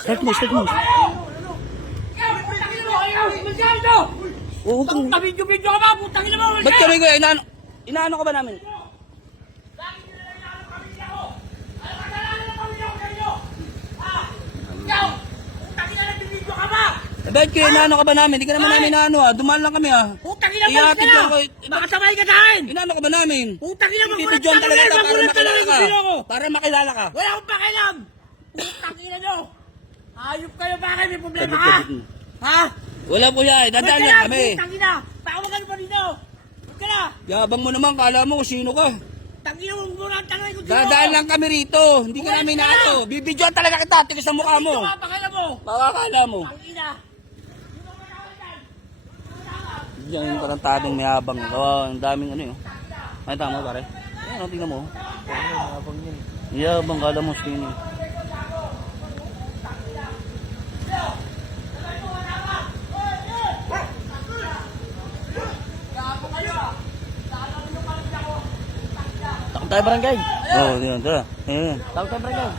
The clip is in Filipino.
Start mo, start mo. Oo, kung... Video ka ba? Putang ina mo! Ba't kami kuya? Inaano ka ba namin? Bakit kayo inaano ka ba namin? Hindi ka naman namin inaano ha. Dumaan lang kami ha. Putang ina mo! Ihatid ko kayo. Baka sabay ka dahil! Inaano ka ba namin? Putang ina mo! Dito John talaga ka para makilala ka. Para makilala ka. Wala akong pakialam! Putang ina nyo! Ayop kayo, bakit may problema ka? Ha? Wala po yan. Dadaan lang kami. Putang ina! Pakawagan mo dito! Huwag ka na! Yabang mo naman. Kala mo kung sino ka. Tangina mo, murang tanongin ko dito! Dadaan lang kami rito. Hindi ka namin inaano. Bibidyoan talaga kita. Tigas sa mukha mo. Ito ka, pakialam mo! Makakala mo. Tangina! Yan yung tarantadong mayabang. Oh, ang daming ano yun. Ay, tama pare. Ayan, tingnan mo. Mayabang yun. Mayabang, kala mo sino. Takot tayo barangay. Oo, yun, tara. Takot tayo barangay.